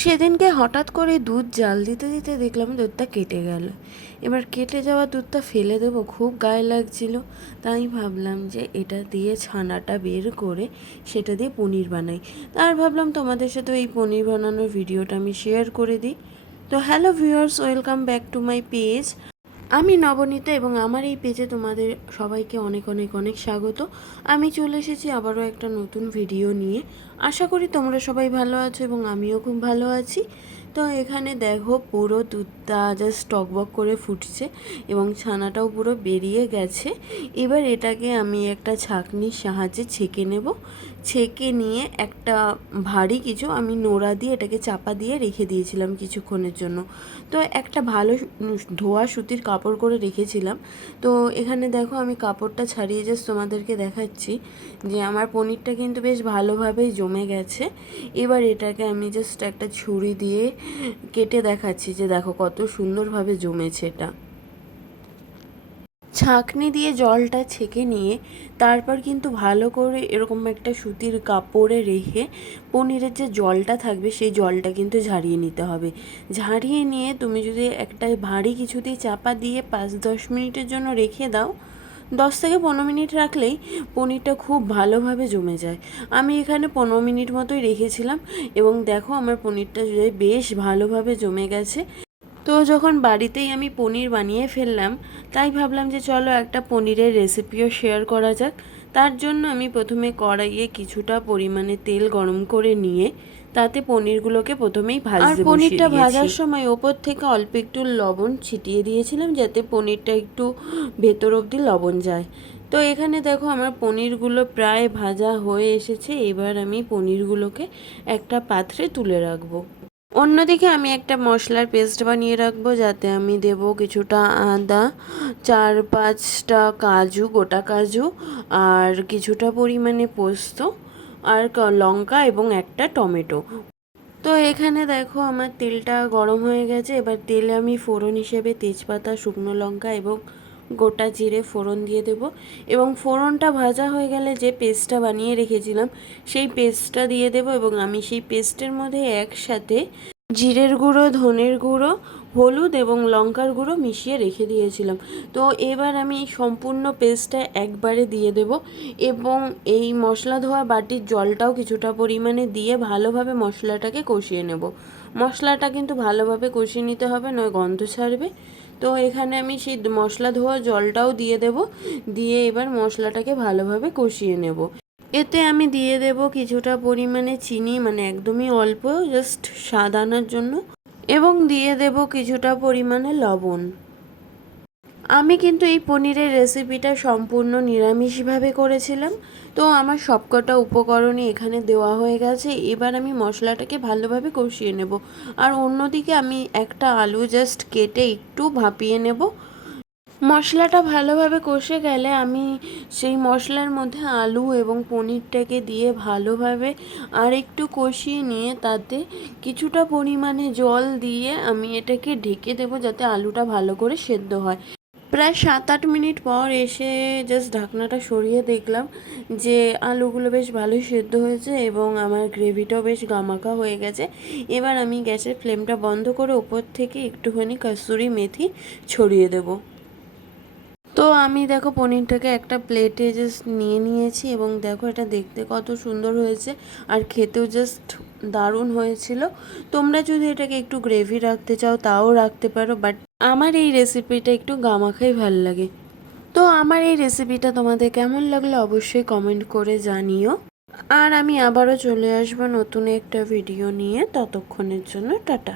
সেদিনকে হঠাৎ করে দুধ জাল দিতে দিতে দেখলাম দুধটা কেটে গেল। এবার কেটে যাওয়া দুধটা ফেলে দেবো, খুব গায়ে লাগছিল। তাই ভাবলাম যে এটা দিয়ে ছানাটা বের করে সেটা দিয়ে পনির বানাই। তার ভাবলাম তোমাদের সাথে এই পনির বানানোর ভিডিওটা আমি শেয়ার করে দিই। তো hello viewers welcome back to my page আমি নবনীতা এবং আমার এই পেজে তোমাদের সবাইকে অনেক অনেক অনেক স্বাগত। আমি চলে এসেছি আবারও একটা নতুন ভিডিও নিয়ে। আশা করি তোমরা সবাই ভালো আছো এবং আমিও খুব ভালো আছি। তো এখানে দেখো পুরো দুধটা জাস্ট টকবক করে ফুটছে এবং ছানাটাও পুরো বেরিয়ে গেছে। এবার এটাকে আমি একটা ছাঁকনির সাহায্যে ছেঁকে নেব। ছেঁকে নিয়ে একটা ভারী কিছু আমি নোড়া দিয়ে এটাকে চাপা দিয়ে রেখে দিয়েছিলাম কিছুক্ষণের জন্য। তো একটা ভালো ধোয়া সুতির কাপড় করে রেখেছিলাম। তো এখানে দেখো আমি কাপড়টা ছাড়িয়ে জাস্ট তোমাদেরকে দেখাচ্ছি যে আমার পনিরটা কিন্তু বেশ ভালোভাবেই জমে গেছে। এবার এটাকে আমি জাস্ট একটা ছুরি দিয়ে কেটে দেখাচ্ছি যে দেখো কত সুন্দরভাবে জমেছে এটা। ছাঁকনি দিয়ে জলটা ছেঁকে নিয়ে তারপর কিন্তু ভালো করে এরকম একটা সুতির কাপড়ে রেখে পনিরের যে জলটা থাকবে সেই জলটা কিন্তু ঝারিয়ে নিতে হবে। ঝারিয়ে নিয়ে তুমি যদি একটা ভারী কিছুতেই চাপা দিয়ে পাঁচ দশ মিনিটের জন্য রেখে দাও দশ থেকে পনেরো মিনিট রাখলেই পনিরটা খুব ভালোভাবে জমে যায়। আমি এখানে পনেরো মিনিট মতোই রেখেছিলাম এবং দেখো আমার পনিরটা বেশ ভালোভাবে জমে গেছে। তো যখন বাড়িতেই আমি পনির বানিয়ে ফেললাম, তাই ভাবলাম যে চলো একটা পনিরের রেসিপিও শেয়ার করা যাক। তার জন্য আমি প্রথমে কড়াইয়ে কিছুটা পরিমাণে তেল গরম করে নিয়ে তাতে পনিরগুলোকে প্রথমেই ভাজতে আর পনিরটা ভাজার সময় ওপর থেকে অল্প একটু লবণ ছিটিয়ে দিয়েছিলাম যাতে পনিরটা একটু ভেতর অবধি লবণ যায়। তো এখানে দেখো আমার পনিরগুলো প্রায় ভাজা হয়ে এসেছে। এবার আমি পনিরগুলোকে একটা পাত্রে তুলে রাখব। অন্যদিকে আমি একটা মশলার পেস্ট বানিয়ে রাখব যাতে আমি দেব কিছুটা আদা চার পাঁচটা কাজু গোটা কাজু আর কিছুটা পরিমাণে পোস্ত। আর লঙ্কা এবং একটা টমেটো। তো এখানে দেখো আমার তেলটা গরম হয়ে গেছে। এবার তেলে আমি ফোড়ন হিসেবে তেজপাতা, শুকনো লঙ্কা এবং গোটা জিরে ফোড়ন দিয়ে দেব। এবং ফোড়নটা ভাজা হয়ে গেলে যে পেস্টটা বানিয়ে রেখেছিলাম, সেই পেস্টটা দিয়ে দেব এবং আমি সেই পেস্টের মধ্যে একসাথে জিরের গুঁড়ো, ধনের গুঁড়ো, হলুদ এবং লঙ্কার গুঁড়ো মিশিয়ে রেখে দিয়েছিলাম। তো এবার আমি সম্পূর্ণ পেস্টটা একবারে দিয়ে দেব এবং এই মশলা ধোয়া বাটির জলটাও কিছুটা পরিমাণে দিয়ে ভালোভাবে মশলাটাকে কষিয়ে নেব। মশলাটা কিন্তু ভালোভাবে কষিয়ে নিতে হবে, নয় গন্ধ ছাড়বে। তো এখানে আমি সেই মশলা ধোয়া জলটাও দিয়ে দেব, দিয়ে এবার মশলাটাকে ভালোভাবে কষিয়ে নেব। এতে আমি দিয়ে দেব কিছুটা পরিমাণে চিনি মানে একদমই অল্প জাস্ট স্বাদ আনার জন্য, এবং দিয়ে দেব কিছুটা পরিমাণে লবণ। আমি কিন্তু এই পনিরের রেসিপিটা সম্পূর্ণ নিরামিষভাবে করেছিলাম, তো আমার সবকটা উপকরণই এখানে দেওয়া হয়ে গেছে। এবার আমি মশলাটাকে ভালোভাবে কষিয়ে নেব। আর অন্যদিকে আমি একটা আলু জাস্ট কেটে একটু ভাপিয়ে নেব। মশলাটা ভালোভাবে কষে গেলে আমি সেই মশলার মধ্যে আলু এবং পনিরটাকে দিয়ে ভালোভাবে আর একটু কষিয়ে নিয়ে তাতে কিছুটা পরিমাণে জল দিয়ে আমি এটাকে ঢেকে দেবো যাতে আলুটা ভালো করে সেদ্ধ হয়। প্রায় সাত আট মিনিট পর এসে জাস্ট ঢাকনাটা সরিয়ে দেখলাম যে আলুগুলো বেশ ভালোই সেদ্ধ হয়েছে এবং আমার গ্রেভিটাও বেশ গামাকা হয়ে গেছে। এবার আমি গ্যাসের ফ্লেমটা বন্ধ করে ওপর থেকে একটুখানি কাসুরি মেথি ছড়িয়ে দেবো। তো আমি দেখো পনিরটাকে একটা প্লেটে জাস্ট নিয়ে নিয়েছি এবং দেখো এটা দেখতে কত সুন্দর হয়েছে আর খেতেও জাস্ট দারুণ হয়েছিল। তোমরা যদি এটাকে একটু গ্রেভি রাখতে চাও তাও রাখতে পারো বাট আমার এই রেসিপিটা একটু গামাখাই ভালো লাগে। তো আমার এই রেসিপিটা তোমাদের কেমন লাগল অবশ্যই কমেন্ট করে জানিও। আর আমি আবারও চলে আসব নতুন একটা ভিডিও নিয়ে। ততক্ষণের জন্য টাটা।